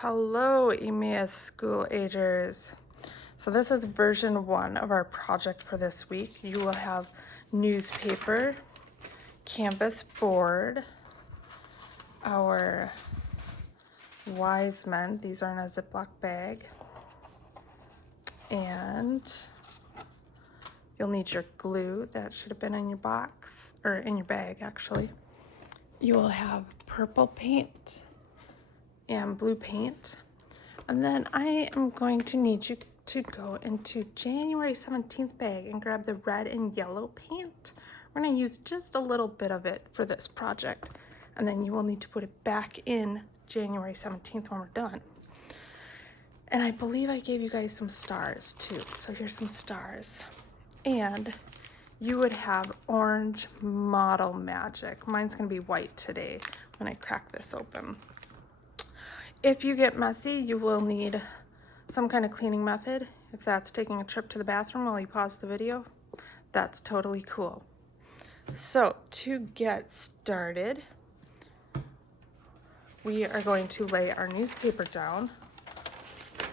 Hello, Emmaus School Agers. So this is version 1 of our project for this week. You will have newspaper, canvas board, our wisemen. These are in a Ziploc bag. And you'll need your glue. That should have been in your box, or in your bag actually. You will have purple paint and blue paint. And then I am going to need you to go into January 17th bag and grab the red and yellow paint. We're going to use just a little bit of it for this project. And then you will need to put it back in January 17th when we're done. And I believe I gave you guys some stars too. So here's some stars. And you would have orange model magic. Mine's going to be white today when I crack this open. If you get messy, you will need some kind of cleaning method. If that's taking a trip to the bathroom while you pause the video, that's totally cool. So to get started, we are going to lay our newspaper down.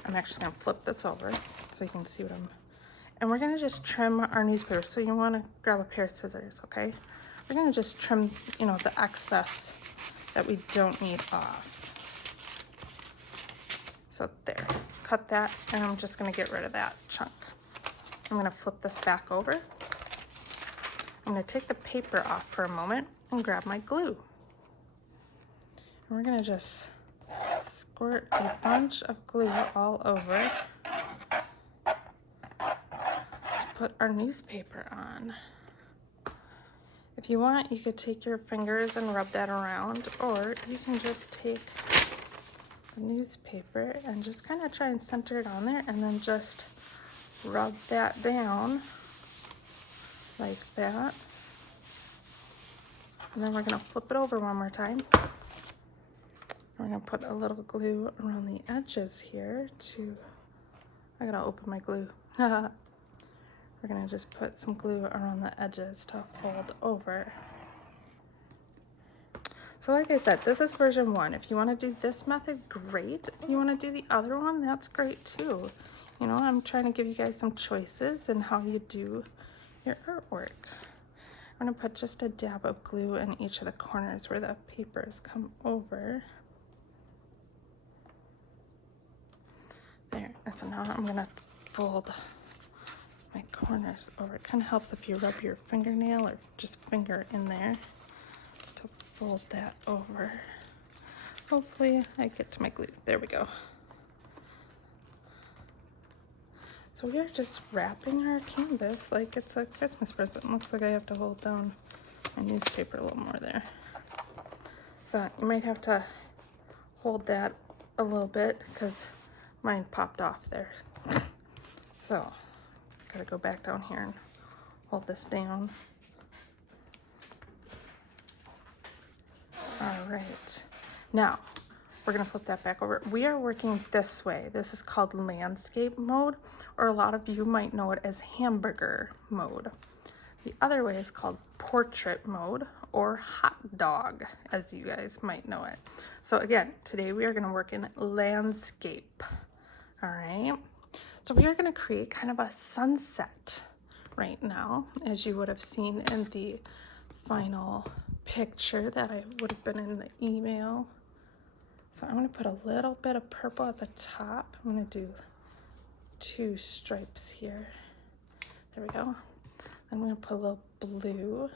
I'm actually going to flip this over so you can see what and we're going to just trim our newspaper. So you want to grab a pair of scissors, okay? We're going to just trim, the excess that we don't need off. So there, cut that, and I'm just gonna get rid of that chunk. I'm gonna flip this back over. I'm gonna take the paper off for a moment and grab my glue. And we're gonna just squirt a bunch of glue all over to put our newspaper on. If you want, you could take your fingers and rub that around, or you can just take newspaper and just kind of try and center it on there and then just rub that down like that. And then we're going to flip it over one more time. We're going to put a little glue around the edges here I gotta open my glue. We're going to just put some glue around the edges to fold over. So like I said, this is version 1. If you want to do this method, great. If you want to do the other one, that's great too. I'm trying to give you guys some choices in how you do your artwork. I'm going to put just a dab of glue in each of the corners where the papers come over. There. And so now I'm going to fold my corners over. It kind of helps if you rub your fingernail or just finger in there. Fold that over. Hopefully I get to my glue. There we go. So we are just wrapping our canvas like it's a Christmas present. Looks like I have to hold down my newspaper a little more there. So you might have to hold that a little bit because mine popped off there. So gotta go back down here and hold this down. All right, now we're gonna flip that back over. We are working this way. This is called landscape mode, or a lot of you might know it as hamburger mode. The other way is called portrait mode or hot dog, as you guys might know it. So again, today we are gonna work in landscape, all right? So we are gonna create kind of a sunset right now, as you would have seen in the final picture that I would have been in the email. So I'm going to put a little bit of purple at the top. I'm going to do 2 stripes here. There we go. I'm going to put a little blue.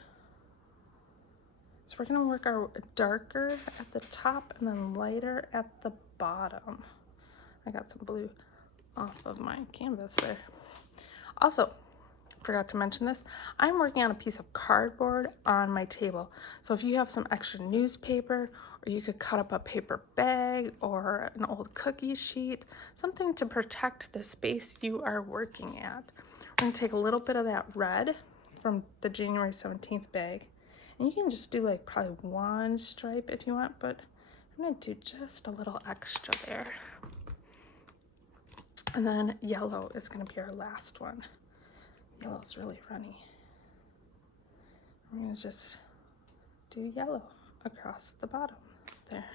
So we're going to work our darker at the top and then lighter at the bottom. I got some blue off of my canvas there. Also, forgot to mention this, I'm working on a piece of cardboard on my table. So if you have some extra newspaper, or you could cut up a paper bag or an old cookie sheet, something to protect the space you are working at. We're gonna take a little bit of that red from the January 17th bag, and you can just do like probably 1 stripe if you want, but I'm gonna do just a little extra there. And then yellow is gonna be our last one. Yellow's really runny. I'm gonna just do yellow across the bottom there.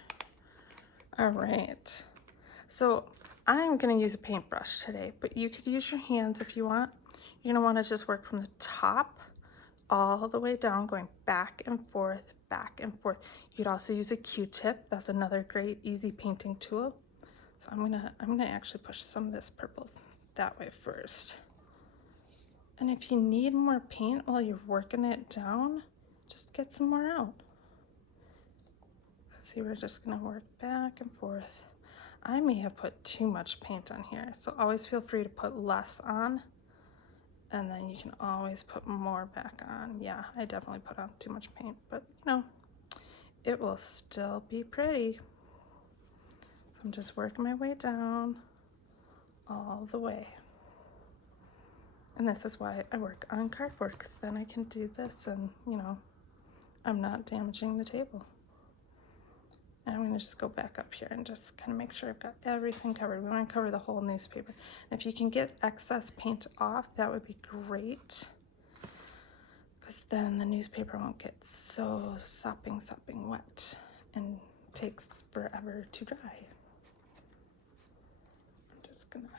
All right. So I'm gonna use a paintbrush today, but you could use your hands if you want. You're gonna wanna just work from the top all the way down, going back and forth, back and forth. You could also use a Q-tip. That's another great, easy painting tool. So I'm gonna actually push some of this purple that way first. And if you need more paint while you're working it down, just get some more out. So see, we're just gonna work back and forth. I may have put too much paint on here, so always feel free to put less on, and then you can always put more back on. Yeah, I definitely put on too much paint, but you know, it will still be pretty. So I'm just working my way down all the way. And this is why I work on cardboard, because then I can do this and, you know, I'm not damaging the table. And I'm going to just go back up here and just kind of make sure I've got everything covered. We want to cover the whole newspaper. And if you can get excess paint off, that would be great, because then the newspaper won't get so sopping wet and takes forever to dry. I'm just going to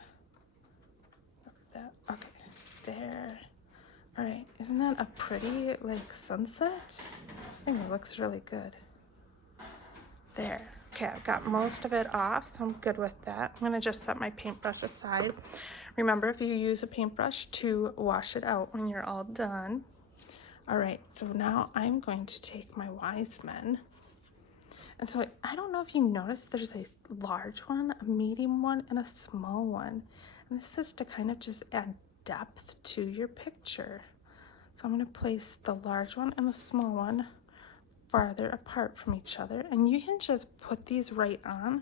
cover that. Okay, there. All right, isn't that a pretty, like, sunset? I think it looks really good. There. Okay, I've got most of it off, so I'm good with that. I'm gonna just set my paintbrush aside. Remember, if you use a paintbrush, to wash it out when you're all done. All right, so now I'm going to take my wisemen. And so I don't know if you noticed, there's a large one, a medium one, and a small one. And this is to kind of just add depth to your picture. So I'm gonna place the large one and the small one farther apart from each other, and you can just put these right on,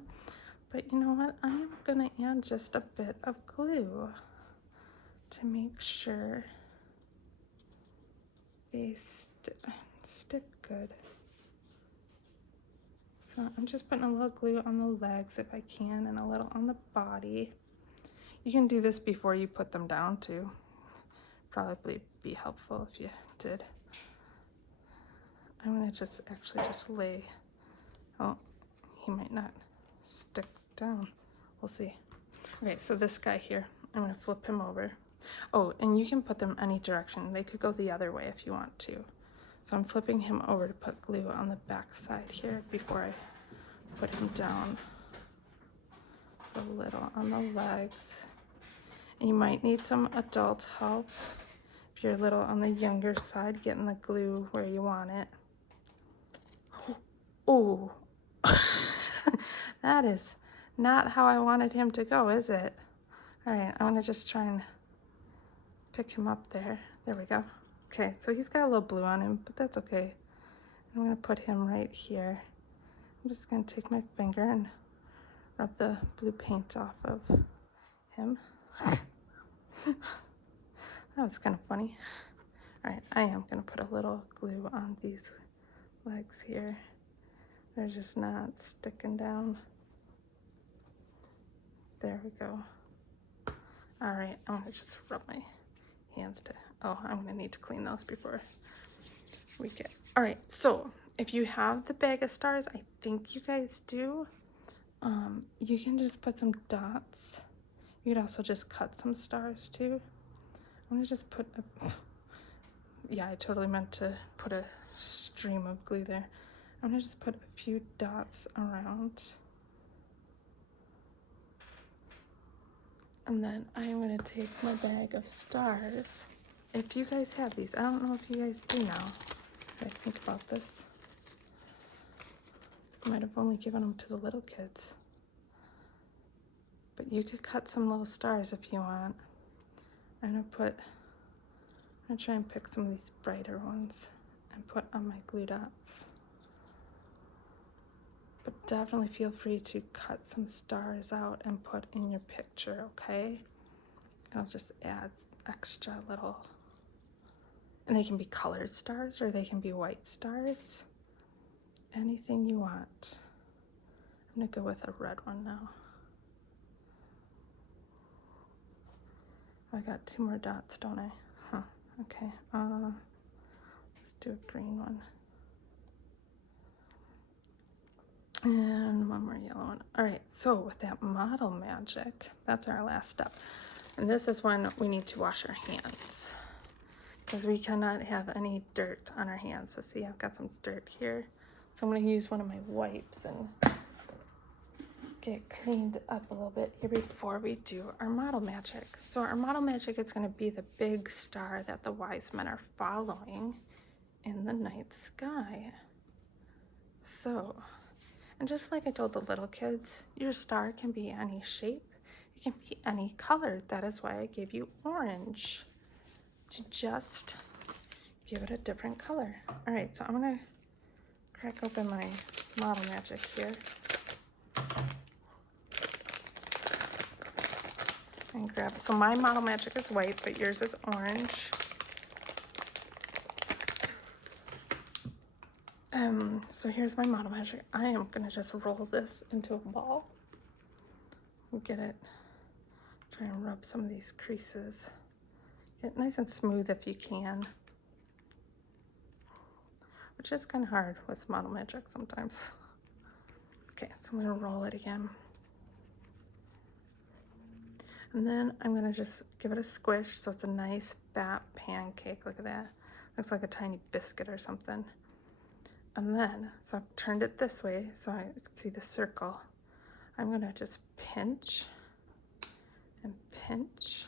but you know what, I'm gonna add just a bit of glue to make sure they stick good. So I'm just putting a little glue on the legs if I can, and a little on the body. You can do this before you put them down too. Probably be helpful if you did. I'm gonna just lay, oh, he might not stick down. We'll see. Okay, so this guy here, I'm gonna flip him over. Oh, and you can put them any direction. They could go the other way if you want to. So I'm flipping him over to put glue on the back side here before I put him down. A little on the legs. And you might need some adult help if you're a little on the younger side, getting the glue where you want it. Oh, that is not how I wanted him to go, is it? All right, I'm gonna just try and pick him up there. There we go. Okay, so he's got a little blue on him, but that's okay. I'm gonna put him right here. I'm just gonna take my finger and rub the blue paint off of him. That was kind of funny. All right, I am gonna put a little glue on these legs here. They're just not sticking down. There we go. All right, I'm gonna just rub my hands to, oh, I'm gonna need to clean those before we get, all right, so if you have the bag of stars, I think you guys do, you can just put some dots. You could also just cut some stars too. I'm gonna just put a, yeah, I totally meant to put a stream of glue there. I'm gonna just put a few dots around. And then I'm gonna take my bag of stars. If you guys have these, I don't know if you guys do now. I think about this. I might have only given them to the little kids. But you could cut some little stars if you want. I'm gonna try and pick some of these brighter ones and put on my glue dots. But definitely feel free to cut some stars out and put in your picture, okay? I'll just add extra little, and they can be colored stars or they can be white stars. Anything you want. I'm gonna go with a red one now. I got 2 more dots, don't I? Huh, okay. Let's do a green one. And one more yellow one. All right, so with that model magic, that's our last step. And this is when we need to wash our hands, because we cannot have any dirt on our hands. So see, I've got some dirt here. So I'm gonna use one of my wipes and get cleaned up a little bit here before we do our model magic. So our model magic is gonna be the big star that the wise men are following in the night sky. So, and just like I told the little kids, your star can be any shape, it can be any color. That is why I gave you orange, to just give it a different color. All right, so I'm gonna crack open my model magic here. And grab, so my model magic is white, but yours is orange. So here's my model magic. I am gonna just roll this into a ball. Get it, try and rub some of these creases. Get it nice and smooth if you can, which is kind of hard with model magic sometimes. Okay, so I'm gonna roll it again. And then I'm gonna just give it a squish so it's a nice fat pancake. Look at that. Looks like a tiny biscuit or something. And then, so I've turned it this way so I can see the circle. I'm gonna just pinch and pinch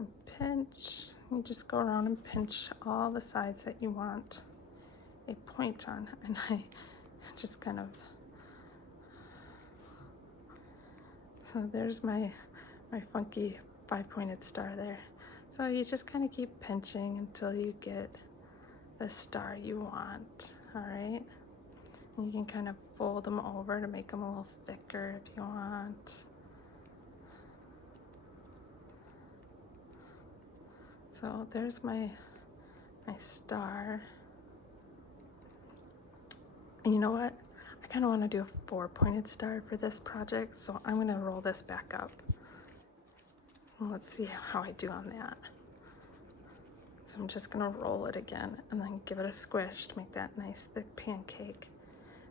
and pinch. You just go around and pinch all the sides that you want a point on. And I just kind of, so there's my funky 5-pointed star there. So you just kind of keep pinching until you get the star you want. All right, and you can kind of fold them over to make them a little thicker if you want. So there's my star. And you know what, I kind of want to do a 4-pointed star for this project, so I'm going to roll this back up. So let's see how I do on that. So I'm just gonna roll it again and then give it a squish to make that nice thick pancake.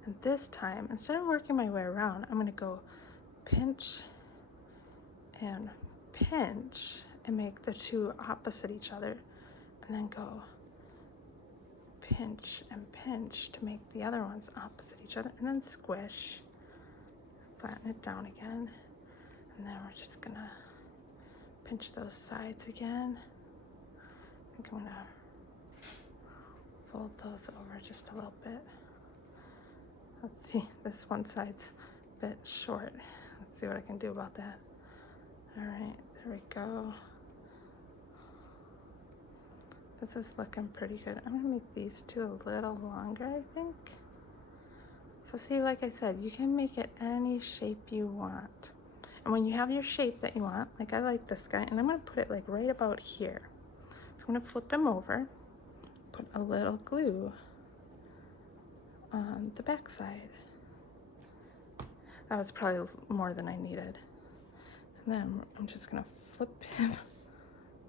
And this time, instead of working my way around, I'm gonna go pinch and make the two opposite each other, and then go pinch and pinch to make the other ones opposite each other, and then squish, flatten it down again, and then we're just gonna pinch those sides again. I think I'm gonna fold those over just a little bit. Let's see, this one side's a bit short. Let's see what I can do about that. All right, there we go. This is looking pretty good. I'm gonna make these two a little longer, I think. So see, like I said, you can make it any shape you want. And when you have your shape that you want, like I like this guy, and I'm gonna put it like right about here. So I'm gonna flip him over, put a little glue on the back side. That was probably more than I needed. And then I'm just gonna flip him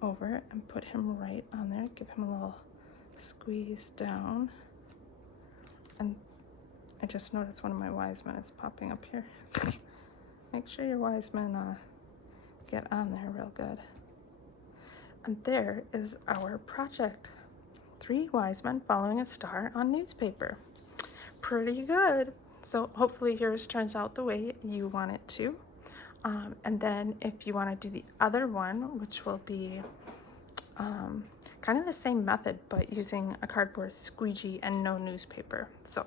over and put him right on there, give him a little squeeze down. And I just noticed one of my wise men is popping up here. Make sure your wise men get on there real good. And there is our project. 3 wise men following a star on newspaper. Pretty good. So hopefully yours turns out the way you want it to. And then if you want to do the other one, which will be kind of the same method, but using a cardboard squeegee and no newspaper. So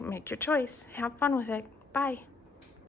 make your choice. Have fun with it. Bye.